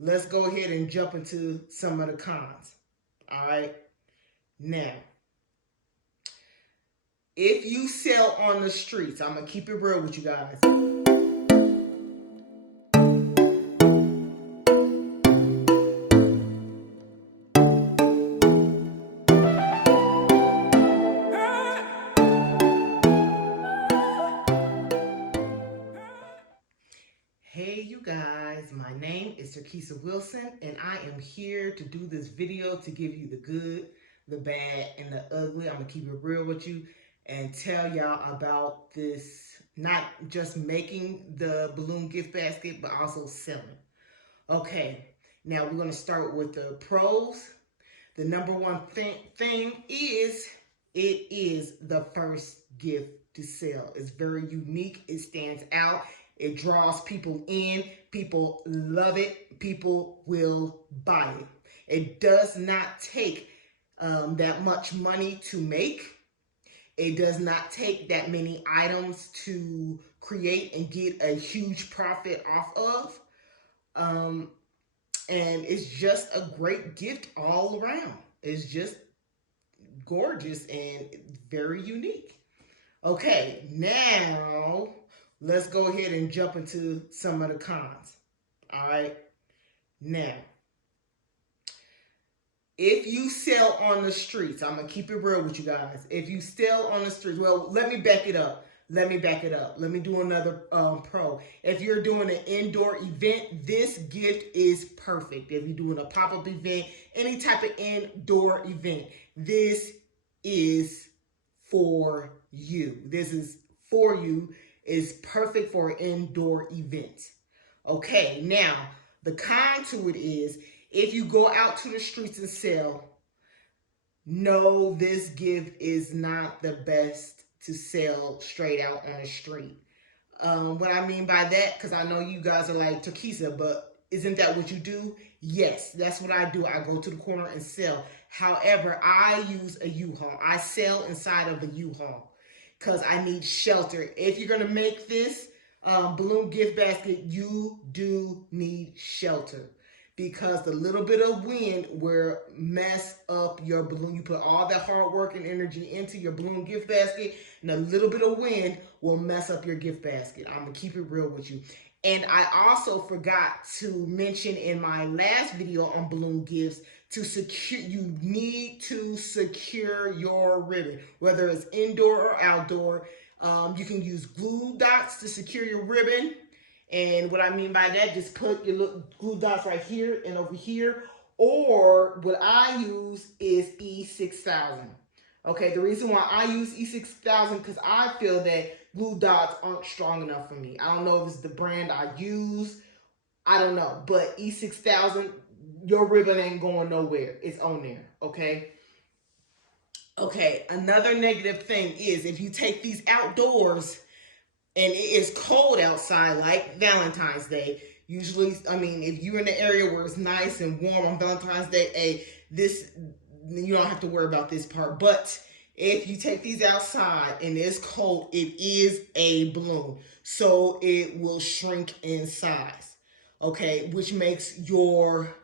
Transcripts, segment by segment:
let's go ahead and jump into some of the cons. All right. Now, if you sell on the streets, I'm going to keep it real with you guys. Hey you guys, my name is Turkissa Wilson and I am here to do this video to give you the good, the bad, and the ugly. I'm going to keep it real with you and tell y'all about this, not just making the balloon gift basket, but also selling. Okay, now we're going to start with the pros. The number one thing is it is the first gift to sell. It's very unique. It stands out. It draws people in. People love it. People will buy it. It does not take that much money to make. It does not take that many items to create and get a huge profit off of. And it's just a great gift all around. It's just gorgeous and very unique. Okay, now let's go ahead and jump into some of the cons. All right. Now, if you sell on the streets, I'm going to keep it real with you guys. If you sell on the streets, well, let me back it up. Let me do another pro. If you're doing an indoor event, this gift is perfect. If you're doing a pop-up event, any type of indoor event, this is for you. This is for you. It's perfect for an indoor event. Okay, now the con to it is if you go out to the streets and sell, no, this gift is not the best to sell straight out on the street. What I mean by that, because I know you guys are like, Turkissa, but isn't that what you do? Yes, that's what I do. I go to the corner and sell. However, I use a U-Haul. I sell inside of a U-Haul because I need shelter. If you're going to make this balloon gift basket, you do need shelter, because the little bit of wind will mess up your balloon. You put all that hard work and energy into your balloon gift basket, and a little bit of wind will mess up your gift basket. I'm going to keep it real with you. And I also forgot to mention in my last video on balloon gifts, you need to secure your ribbon, whether it's indoor or outdoor. You can use glue dots to secure your ribbon. And what I mean by that, just put your little glue dots right here and over here. Or what I use is E6000. Okay, the reason why I use E6000 because I feel that glue dots aren't strong enough for me. I don't know if it's the brand I use. I don't know. But E6000, your ribbon ain't going nowhere. It's on there, okay? Okay, another negative thing is if you take these outdoors and it is cold outside, like Valentine's Day. Usually, I mean, if you're in the area where it's nice and warm on Valentine's Day, hey, you don't have to worry about this part. But if you take these outside and it's cold, it is a balloon. So it will shrink in size, okay, which makes your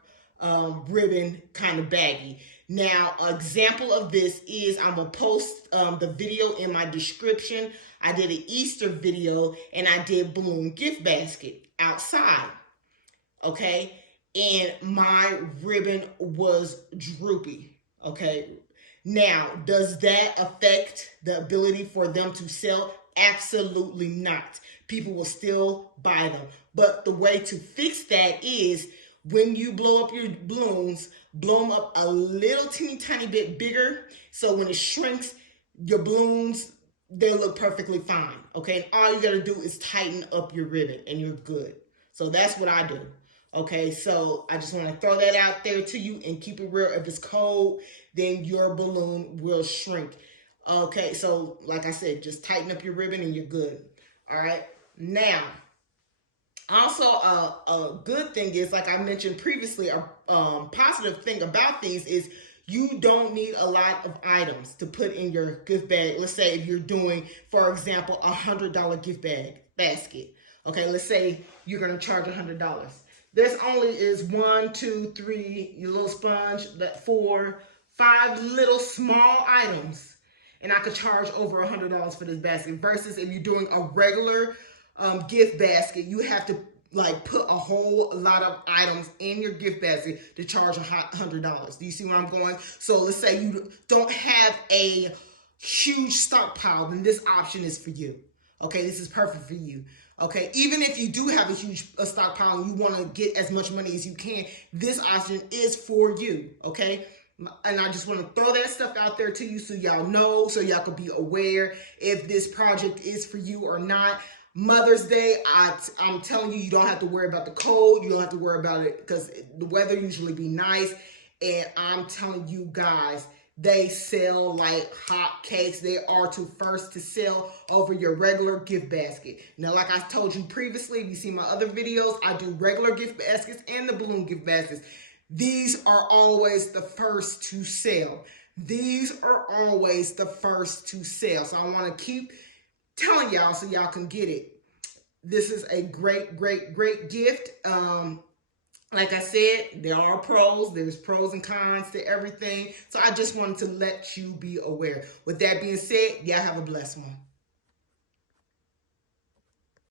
ribbon kind of baggy. Now, an example of this is I'm going to post the video in my description. I did an Easter video and I did balloon gift basket outside, okay? And my ribbon was droopy, okay? Now, does that affect the ability for them to sell? Absolutely not. People will still buy them. But the way to fix that is when you blow up your balloons, blow them up a little teeny tiny bit bigger. So when it shrinks, your balloons, they look perfectly fine. Okay. And all you got to do is tighten up your ribbon and you're good. So that's what I do. Okay. So I just want to throw that out there to you and keep it real. If it's cold, then your balloon will shrink. Okay. So like I said, just tighten up your ribbon and you're good. All right. Now, also, a good thing is, like I mentioned previously, a positive thing about these is you don't need a lot of items to put in your gift bag. Let's say if you're doing, for example, $100 gift basket. Okay, let's say you're going to charge $100. This only is 1, 2, 3, your little sponge, that 4, 5 little small items. And I could charge over $100 for this basket. Versus if you're doing a regular gift basket, you have to like put a whole lot of items in your gift basket to charge $100. Do you see where I'm going? So let's say you don't have a huge stockpile, then this option is for you. Okay, this is perfect for you. Okay, even if you do have a huge stockpile and you want to get as much money as you can, this option is for you. Okay, and I just want to throw that stuff out there to you so y'all know, so y'all can be aware if this project is for you or not. Mother's Day, I'm telling you, you don't have to worry about the cold. You don't have to worry about it because the weather usually be nice. And I'm telling you guys, they sell like hotcakes. They are first to sell over your regular gift basket. Now, like I told you previously, if you see my other videos, I do regular gift baskets and the balloon gift baskets. These are always the first to sell. These are always the first to sell. So I want to keep telling y'all so y'all can get it. This is a great, great, great gift. Like I said, there are pros. There's pros and cons to everything. So I just wanted to let you be aware. With that being said, y'all have a blessed one.